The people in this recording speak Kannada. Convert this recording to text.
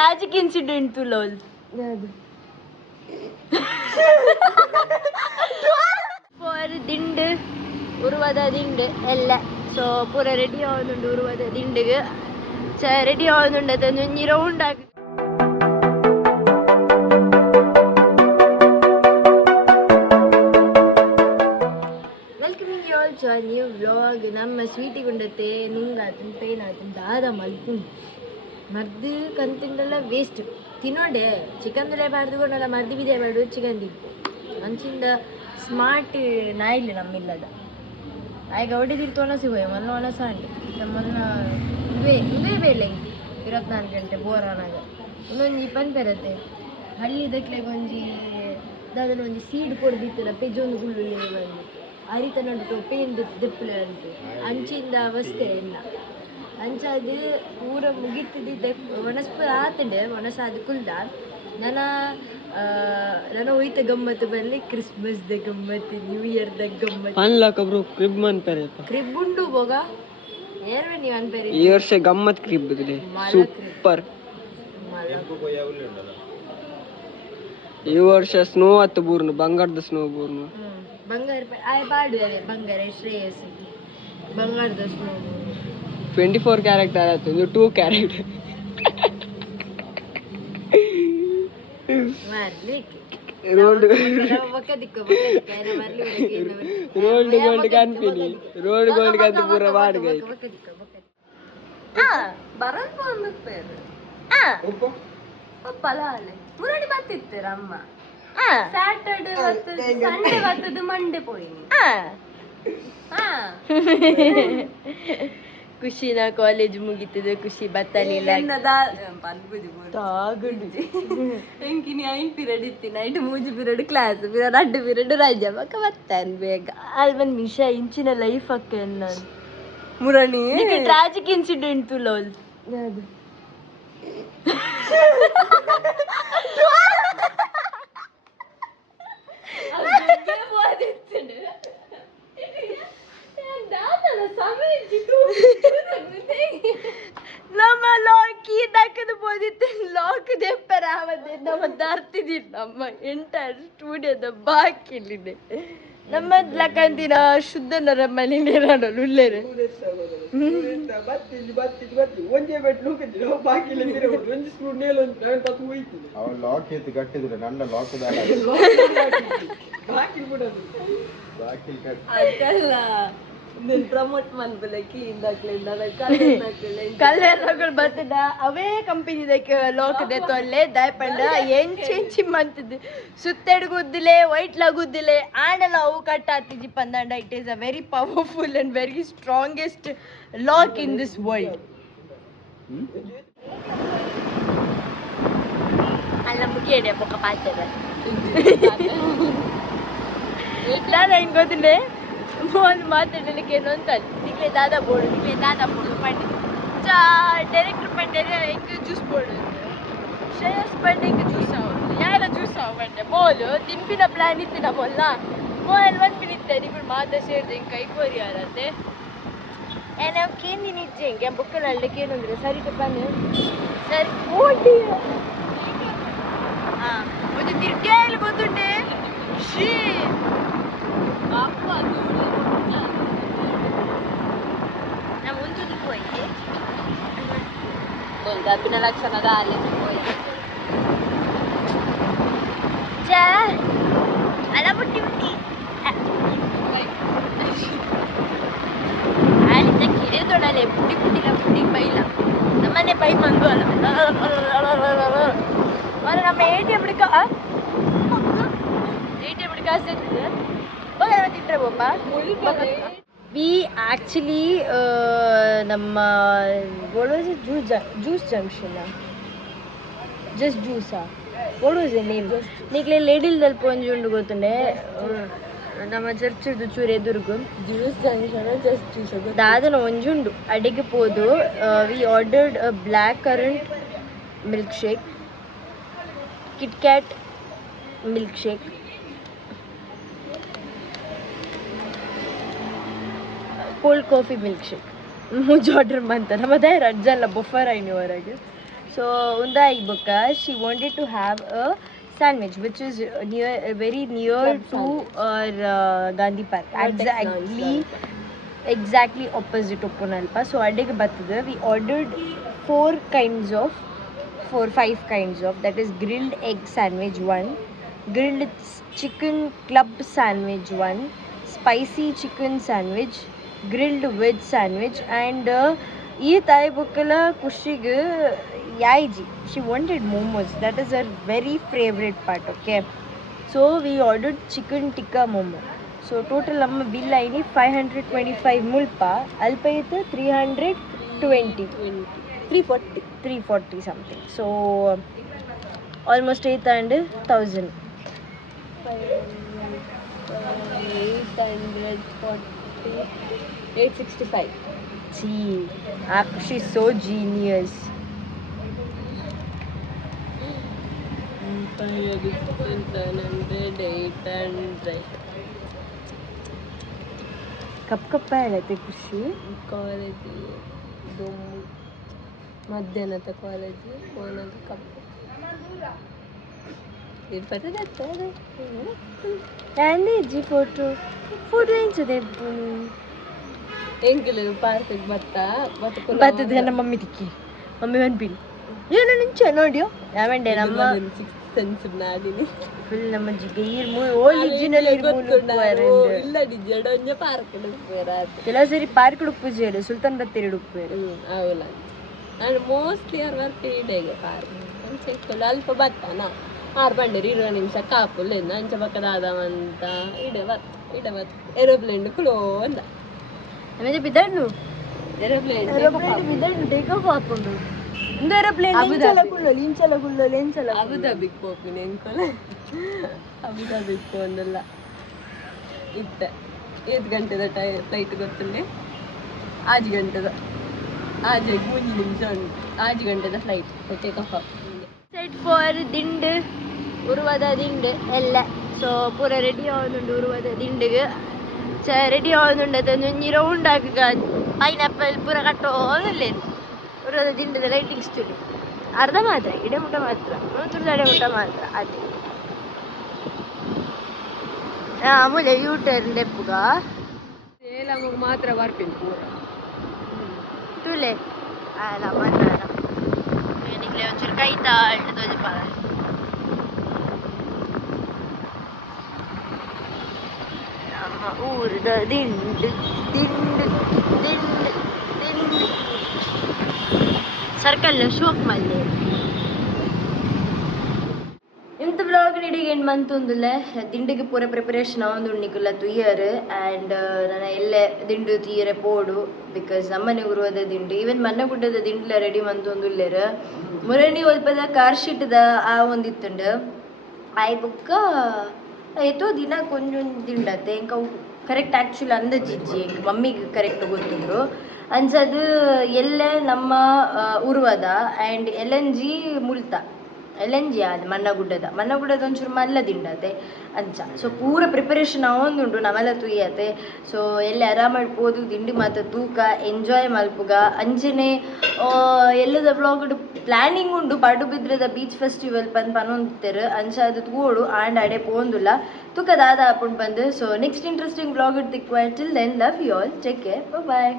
tragic incident to lol. For ದಿಂಡು ಉರುವದ ದಿಂಡು ಎಲ್ಲ ಸೊ ಪೂರ ರೆಡಿ ಆവുന്നുണ്ട് ಉರುವದ ದಿಂಡಿಗೆ ರೆಡಿ ಆവുന്നുണ്ട് ಅದೊಂದು ಒಂಜಿ ರೌಂಡ್ ಆಗಿ welcoming you all to a new vlog. ನಮ್ಮ ಸ್ವೀಟಿ ಗುಂಡತ್ತೆ ನುಂಗಾತನ್ ಪೇನಾತನ್ ದಾದ ಮಲ್ಪುಂಡು ಮರ್ದು ಕಂತಿಂಡೆಲ್ಲ ವೇಸ್ಟ್ ತಿನ್ನೋಡೆ ಚಿಕನ್ ಲೇಬಾರ್ದು ಕೊಂಡೆಲ್ಲ ಮರ್ದು ಬಿದೆ ಬಾರ್ದು ಚಿಕನ್ ತಿಕ್ಕು ಅಂಚಿಂದ ಸ್ಮಾರ್ಟ್ ನಾಯಿಲ್ಲ ನಮ್ಮಿಲ್ಲದ ಆಯ್ಗ ಹೊಡೆದಿರ್ತು ಒಣಸಿ ಹೋಯ್ ಮಲ್ಲ ಒಣಸಾಂಡೆ ನಮ್ಮನ್ನ ಇವೇ ಬೇಳೆ 24 ಗಂಟೆ ಬೋರಾನಾಗ ಒಂದೊಂಜಿ ಪನ್ಪೆರತ್ತೆ ಹಳ್ಳಿದಕ್ಲೆಗ್ ಒಂಜಿ ದಾದನ ಒಂಜಿ ಸೀಡ್ ಕೊಡ್ದಿತ್ತಲ್ಲ ಪೆಜೊಂದು ಗುಳ್ಳುಳ್ಳಿ ಬಂದು ಅರಿತ ನಡುಟು ಪೇನ್ ದೆಪ್ಪಲೆ ಅಂತು ಅಂಚಿಂದ ಅವಸ್ಥೆ ಇಲ್ಲ ಅಂಚಾದು ಪೂರ ಮುಗಿತಿದ್ದ ಒಣಸ್ಪು ಆತಂಡೆ ಒಣಸಾದ ಕುಲ್ದ ನನ್ನ ಹೋಯ್ತ ಗಮ್ಮತ್ತು ಬರಲಿ ಕ್ರಿಸ್ಮಸ್ದ ಗಮ್ಮತ್ತು ನ್ಯೂ ಇಯರ್ದ ಗಮ್ಮತ್ತು ಕ್ರಿಬ್ ಉಂಡು ಹೋಗ ಏರ್ವೆ ನೀವು ಅನ್ಬೇರಿ ಈ ವರ್ಷ ಗಮ್ಮತ್ ಕ್ರಿಬ್ ಸೂಪರ್. ಈ ವರ್ಷ ಸ್ನೋ ಹತ್ತು ಬೂರ್ನು ಬಂಗಾರದ ಸ್ನೋ ಬೂರ್ನು ಬಂಗಾರ ಪಾಡು ಬಂಗಾರ ಶ್ರೇಯಸ್ ಬಂಗಾರದ ಸ್ನೋ 24 ಕ್ಯಾರೆಕ್ಟರ್ ಆಯ್ತು ಇದು 2 character rolled gold company rolled gold ಕಂತು ಪೂರ ಬಾಡ್ಗೆ ಬರಲ್ ಬಂದ್ಪೇರು ಪಲಾಲೆ ಮುರಡಿ ಬತ್ತಿತ್ತೀರ ಅಮ್ಮ ಸ್ಯಾಟರ್ಡೆ ಬರ್ತದೆ ಸಂಡೇ ಬರ್ತದೆ ಮಂಡೇ ಪೋಯಿನಿ ಖುಷಿನ ಕಾಲೇಜ್ ಮುಗಿತದೆ ಖುಷಿ ಬತ್ತಲಿಲ್ಲ ಎಂಕಿನಿ 5 ಪೀರಿಯಡ್ ಇತ್ತಿ night 3 period class period 2 period ರಜೆ ಬಕ್ಕ ಬತ್ತಾನ್ ಬೇಗ ಅಲ್ಲಿ ಒಂದು ನಿಮಿಷ ಇಂಚಿನ ಲೈಫ್ ಅಕ್ಕ ನಾನು ಮುರಣಿ ಟ್ರಾಜಿಕ್ ಇನ್ಸಿಡೆಂಟ್ ತು ಲೋಲ್ ನಮ್ಮ ಲಾಕ್ ಇದಾಕದು ಬೋದಿತ್ತು ಲಾಕ್ ದೆಪ್ಪರಾವದೆ ನಮ್ಮ ದಾರ್ತಿದ್ದೀರಿ ನಮ್ಮ ಎಂಟರ್ ಸ್ಟುಡಿಯೋದ ಬಾಕಿಲಿದೆ ನಮ್ಮ ಲಕ್ಕಂತಿನ ಶುದ್ಧ ನರ ಮನೇಲಿ ಇರೋಣಲು ಉಳ್ಳೇರೆ ಒಂದೇ ಬೆಟ್ ಲೂಕಿದ್ರು ಬಾಕಿಲಿ ಒಂದು ಸ್ಕ್ರೂ ನೇಲ್ ಅಂತ ತತ್ತು ಹೋಯ್ತು ಅವನು ಲಾಕ್ ಎತ್ತು ಕಟ್ಟಿದ್ರು ನನ್ನ ಲಾಕ್ ಬಾಕಿಲ್ ಬಿಡೋದು ಬಾಕಿಲ್ ಕಟ್ಟಿ ಅದಲ್ಲ ನೀನು ಪ್ರಮೋಟ್ ಮಾಡ್ಬೇಕಿ ಕಲ್ಲರ್ಗಳು ಬರ್ತದ ಅವೇ ಕಂಪನಿದಕ್ಕೆ ಲೋಕದ ತೊಲ್ಲೆ ದಯಪಂಡ ಎಂಚಿ ಮಂತದ್ದು ಸುತ್ತೆಡ್ಗುದ್ದಿಲೆ ವೈಟ್ಲಾಗುದ್ದಿಲೆ ಆಣಲ್ಲ ಅವು ಕಟ್ ಆಗ್ತಿದ್ದಿ ಪಂದಂಡ it is a very powerful and very strongest lock in this world. ಅಲ್ಲ ಮುಗಿಯಡೆ ಪೊಕ್ಕ ಪಾಯ್ತದೆ ನಾನು ಹೆಂಗೆ ಗೊತ್ತಿಲ್ಲ ಮೋನ್ ಮಾತಾಡಲಿಕ್ಕೆ ಏನು ಅಂತ ನಿಕ್ಲೆ ದಾದಾ ಬೋರ್ಡು ಪಂಡಿ ಡೈರೆಕ್ಟರ್ ಪಂಡೆ ಹೆಂಗೆ ಜ್ಯೂಸ್ ಬೋರ್ಡು ಶ್ರೇಯಸ್ ಪಂಡೆ ಹೆಂಗೆ ಜ್ಯೂಸ್ ಆಗೋದು ಯಾರ ಜ್ಯೂಸ್ ಆಗೋಂಡೆ ಮೋಲು ತಿಂಪಿನ ಪ್ಲಾನ್ ಇತ್ತು ನಮ್ಮಲ್ಲ ಮೋಲ್ ಒಂದು ಮಿನಿತ್ತೆ ನೀವು ಮಾತಾ ಸೇರಿದೆ ಹಿಂಗೆ ಕೈ ಕೋರಿ ಯಾರತ್ತೆ ನಾವು ಕೇಂದಿ ನಿಜ ಹಿಂಗೆ ಬುಕ್ಕಲ್ಲಿ ಅಳ್ಳಕ್ಕೆ ಏನಂದ್ರೆ ಸರಿ ಪ್ಲಾನ್ ಸರಿ ಓಡಿ ಹಾಂ ಒಂದು ತಿರ್ಗೇಲಿ ಗೊತ್ತುಂಟೆ ಶ್ರೀ ಬಾಪು ಅದು ನಾವು ಮುಂಚೂತಿ ಹೋಯ್ತೆ ದಪ್ಪಿನ ಲಕ್ಷಣದ ಅಲ್ಲಿ ಹೋಯ್ತೆ ಚಾ ಅಲ್ಲ ಬುಟ್ಟಿ ಆಳಿತ ಕಿರೆ ತೊಡಲೆ ಪುಡಿ ಬೈಲ ನಮ್ಮನೆ ಬೈ ಮಂದು ಅಲ್ಲ ನಮ್ಮ ATM ಹಿಡ್ಕ ಸಿಗ್ತದೆ ತಿಂಟ್ರೆ ಬೊಮ್ಮ ವಿ ಆ್ಯಕ್ಚುಲಿ ನಮ್ಮ ಜ್ಯೂಸ್ ಜಂಕ್ಷನ್ ಜಸ್ಟ್ ಜ್ಯೂಸಾ ವಾಟ್ ವಾಸ್ ದ ನೇಮ್ ನೀಕ್ಲೆ ಲೇಡಿಲ್ದಲ್ಲಿ ಪೊಂಜಿ ಉಂಡು ಗೊತ್ತುಂಡೆ ನಮ್ಮ ಚರ್ಚಿದ್ದು ಚೂರು ಎದುರುಗು ಜ್ಯೂಸ್ ಜಂಕ್ಷನ್ ಜಸ್ಟ್ ಜ್ಯೂಸ್ ದಾದನ ಒಂಜುಂಡು ಅಡಿಗೆ ಪೋದು we ordered blackcurrant milkshake KitKat milkshake cold coffee milkshake ಮುಜ್ ಆರ್ಡರ್ ಮಾಡ್ತಾರೆ ಮತ್ತೆ ರಜ್ಜಲ್ಲ ಬೊಫರ್ ಆಯ್ನಿ ಹೊರಗೆ So unda ibuka she wanted to have a sandwich which is very near to Gandhi Park. Exactly opposite Oppunalpa. So adege battade we ordered 5 kinds of, that is grilled egg sandwich 1, grilled chicken club sandwich 1, spicy chicken sandwich, grilled veg sandwich, and ee thai bukkala kushigu yaiji she wanted momos, that is her very favorite part. Okay, so we ordered chicken tikka momo. So total ನಮ್ಮ ಬಿಲ್ ಆಯ್ನಿ 525 ಮುಲ್ಪ ಅಲ್ಪೈತು 340 something. So almost 800,000. 865. See, she's so genius. 800. Cup ಕಪ್ಪ ಹೇಳತ್ತೆ ಖುಷಿ. ಕಾಲೇಜ್ ಮಧ್ಯಾಹ್ನದ ಕಾಲೇಜ್ ಫೋನದ ಕಪ್ಪು ఏంది జీ ఫోటో ఏం చదివు ఎంకులు పార్కుకి ಬರ್ತದೆ ನಮ್ಮ ಮಮ್ಮಿ ತಿಕ್ಕಿ ಮಮ್ಮಿ ಅನ್ಪಿಲ್ ಏನೋ ನಿಂಚೆ ನೋಡಿಯೋ ಯಾವಂಡೆ ನಮ್ಮ ಸೆನ್ಸ್ ನಾಡಿನಿ ಫುಲ್ ನಮ್ಮ ಜಿಗೈರ್ ಒರಿಜಿನಲ್ ಇಲ್ಲಡಿ ಜಡೊಂಜ ಪಾರ್ಕ್ ಕೆಲವು ಸರಿ ಪಾರ್ಕ್ ಉಡುಪು ಜೇಡು ಸುಲ್ತಾನ್ ಬತ್ತೇರಿ ಉಡುಪು ಅವಲ್ಲ ನಾನು ಮೋಸ್ಟ್ಲಿ ಅವ್ರ ವರ್ಕ್ ಇಡೆಗೆ ಪಾರ್ಕ್ ಚೆಕ್ಕಲು ಅಲ್ಪ ಬತ್ತಾನ 6 ಬಂಡೇರಿ 20 ನಿಮಿಷ ಕಾಪುಲ್ಲ ಅಂಚ ಪಕ್ಕದಾದವಂತ ಇಡೆ ಬತ್ ಏರೋಪ್ಲೇನ್ ಕುಲೋ ಅಂದ ಆಮೇಲೆ ಬಿದ್ದಣ್ಣು ಏರೋಪ್ಲೇನ್ ಬಿದ್ದಣ್ಣು ಟೇಕ್ ಆಫ್ ಹಾಕೊಂಡು ಒಂದು ಏರೋಪ್ಲೇನ್ ಇಂಚಲ ಗುಳ್ಳೋಲಿ ಅಬುದಾಬಿಗೆ ಹೋಗ್ತೀನಿ ಅನ್ಕೊಲ್ಲ ಅಬುದಾಬಿಗೆ ಹೋಗಲ್ಲ ಇತ್ತ 8 ಗಂಟೆದ ಫ್ಲೈಟ್ ಗೊತ್ತಲ್ಲಿ 5 ಗಂಟೆದ 5 ನಿಮಿಷ ಉಂಟು 5 ಗಂಟೆದ flight take off set for ದಿಂಡು ಉರುವದ ದಿಂಡು ಎಲ್ಲ ಸೊ ಪೂರ ರೆಡಿ ಆവുന്നുണ്ട് ಉರುವದ ದಿಂಡಿಗೆ ರೆಡಿ ಆവുന്നുണ്ട് ಒಂಜಿ ರೌಂಡ್ ಆಗ ಪೈನಾಪಲ್ ಪೂರ ಕಟ್ಟೋದಿಲ್ಲ ಉರುವದ ದಿಂಡದ ಲೈಟಿಂಗ್ ಸ್ಟುಡಿಯೋ ಅರ್ಧ ಮಾತ್ರ ಇಡೆಮುಟ ಮಾತ್ರ ಮೂತುರ್ದ ಮುಟ ಮಾತ್ರ ಅದು ಆಮೇಲೆ ಯೂ ಟರ್ನ್ ಡೆಪ್ಪುಗ ಸೇಲಂಗ ಮಾತ್ರ ಬರ್ತೀನಿ ಪೂರ ತುಲೆ ಅಲ್ಲ ಮಾತ್ರ എനിക്കില്ലേ ಒಂಚೂರು ಕೈ ತಾಳ್ದು ತೋಜಪ್ಪ ನಮ್ಮ ಊರದ ದಿಂಡು ಸರ್ಕಲ್ ಶೋಕ್ ಮಲ್ಲೆ ಇಂಥ ಬ್ಲಾಗ್ ನಿಡಿಗೆ ಏನು ಬಂತಂದಿಲ್ಲ ದಿಂಡಿಗೆ ಪೂರ ಪ್ರಿಪರೇಷನ್ ಆವೊಂದು ಉಣ್ಣಿಕುಲ್ಲ ತುಯ್ಯರು ಆ್ಯಂಡ್ ನನ್ನ ಎಲ್ಲೆ ದಿಂಡು ತೀಯರೆ ಪೋಡು ಬಿಕಾಸ್ ನಮ್ಮನೆ ಉರುವದ ದಿಂಡು ಈವನ್ ಮನ್ನಗುಡ್ಡದ ದಿಂಡ್ಲ ರೆಡಿ ಮಂತೊಂದುಲ್ಲೇರು ಮುರಣಿ ಒಲ್ಪದ ಕಾರ್ ಶೀಟ್ದ ಆ ಒಂದಿತ್ತುಂಡು ಆಯ್ ಬುಕ್ಕ ಆಯ್ತು ದಿನ ಕೊಂಚೊಂದು ದಿಂಡತ್ತೆ ಇಂಕ ಕರೆಕ್ಟ್ ಆ್ಯಕ್ಚುಲಿ ಅಂದಜಿಜ್ಜಿ ಇಂಕ ಮಮ್ಮಿಗೆ ಕರೆಕ್ಟ್ ಗೊತ್ತುಂಡು ಅನ್ಸದು ಎಲ್ಲೆ ನಮ್ಮ ಉರುವದ ಆ್ಯಂಡ್ ಎಲಂಜಿ ಮುಲ್ತ ಎಲಂಜಿ ಅದು ಮನ್ನಗುಡ್ಡದ ಒಂಚೂರು ಮಲ್ಲ ದಿಂಡತೆ ಅಂಚ ಸೊ ಪೂರ ಪ್ರಿಪರೇಷನ್ ಆವೊಂದುಂಡು ನಮ್ಮೆಲ್ಲ ತುಯ್ಯತೆ ಸೊ ಎಲ್ಲಿ ಆರಾಮಾಗಿ ಪೋದು ದಿಂಡಿ ಮಾತ ತೂಕ ಎಂಜಾಯ್ ಮಲ್ಪುಗ ಅಂಚನೆ ಎಲ್ಲದ ಬ್ಲಾಗ್ ಪ್ಲಾನಿಂಗ್ ಉಂಡು ಪಡುಬಿದ್ರದ ಬೀಚ್ ಫೆಸ್ಟಿವಲ್ ಪನೊಂದಿತ್ತೆರು ಅಂಚ ಅದು ತೂಡು ಆಂಡ್ ಅಡೆ ಪೋಂದುಲ್ಲ ತೂಕ ದಾದ ಹಾಕೊಂಡು ಬಂದು ಸೊ ನೆಕ್ಸ್ಟ್ ಇಂಟ್ರೆಸ್ಟಿಂಗ್ ಬ್ಲಾಗ್ ತಿಕ್ವ till then love you all take care bye